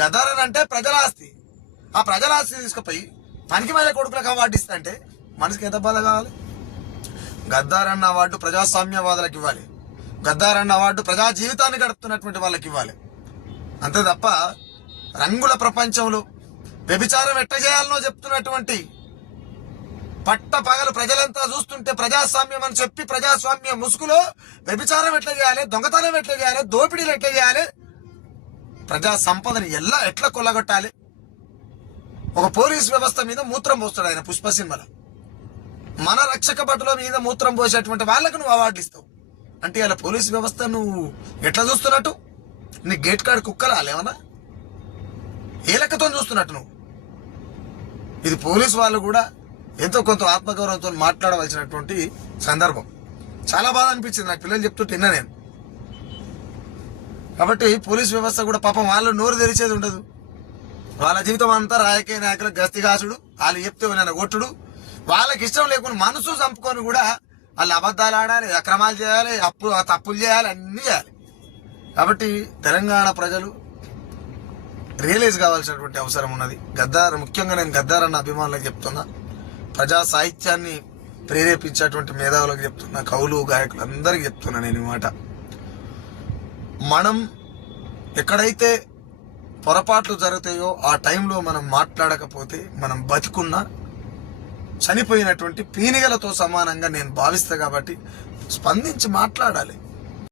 గదారన్ అంటే ప్రజల ఆస్తి. ఆ ప్రజల ఆస్తి తీసుకుపోయి పనికి మళ్ళీ కొడుకులకు అవార్డు ఇస్తా అంటే మనసుకి ఎంత బాధ కావాలి? గద్దారన్న అవార్డు ప్రజాస్వామ్యవాదులకు ఇవ్వాలి. గద్దారన్న అవార్డు ప్రజా జీవితాన్ని గడుపుతున్నటువంటి వాళ్ళకి ఇవ్వాలి. అంతే తప్ప రంగుల ప్రపంచంలో వ్యభిచారం ఎట్ట చేయాలనో చెప్తున్నటువంటి పట్ట పగలు ప్రజలంతా చూస్తుంటే ప్రజాస్వామ్యం అని చెప్పి ప్రజాస్వామ్య ముసుగులో వ్యభిచారం ఎట్లా చేయాలి? దొంగతనం ఎట్లా చేయాలి? దోపిడీలు ఎట్లా చేయాలి? ప్రజా సంపదని ఎలా ఎట్లా కొల్లగొట్టాలి? ఒక పోలీస్ వ్యవస్థ మీద మూత్రం పోస్తాడు ఆయన పుష్ప సినిమాలో. మన రక్షక భటుల మీద మూత్రం పోసేటువంటి వాళ్ళకు నువ్వు అవార్డులు ఇస్తావు. అంటే ఇలా పోలీస్ వ్యవస్థ నువ్వు ఎట్లా చూస్తున్నట్టు? నీ గేట్ కార్డ్ కుక్కలా లేవనా? ఏ లెక్కతో చూస్తున్నట్టు నువ్వు. ఇది పోలీస్ వాళ్ళు కూడా ఎంతో కొంత ఆత్మగౌరవంతో మాట్లాడవలసినటువంటి సందర్భం. చాలా బాధ అనిపించింది. నాకు పిల్లలు చెప్తుంటే విన్నా నేను. కాబట్టి పోలీస్ వ్యవస్థ కూడా పాపం వాళ్ళు నోరు తెరిచేది ఉండదు. వాళ్ళ జీవితం అంతా రాజకీయ నాయకుల గస్తిగాసుడు వాళ్ళు చెప్తే నేను కొట్టుడు. వాళ్ళకి ఇష్టం లేకుండా మనసు చంపుకొని కూడా వాళ్ళు అబద్ధాలు ఆడాలి అక్రమాలు చేయాలి అప్పు తప్పులు చేయాలి అన్నీ చేయాలి. కాబట్టి తెలంగాణ ప్రజలు రియలైజ్ కావాల్సినటువంటి అవసరం ఉన్నది. గద్దార్ ముఖ్యంగా నేను గద్దార్ అన్న అభిమానులకు చెప్తున్నా. ప్రజా సాహిత్యాన్ని ప్రేరేపించేటువంటి మేధావులకు చెప్తున్నా. కవులు గాయకులు అందరికీ చెప్తున్నా నేను ఈ మాట. మనం ఎక్కడైతే పొరపాట్లు జరుగుతాయో ఆ టైంలో మనం మాట్లాడకపోతే మనం బతికున్నా చనిపోయినటువంటి పీనిగలతో సమానంగా నేను భావిస్తా కాబట్టి స్పందించి మాట్లాడాలి.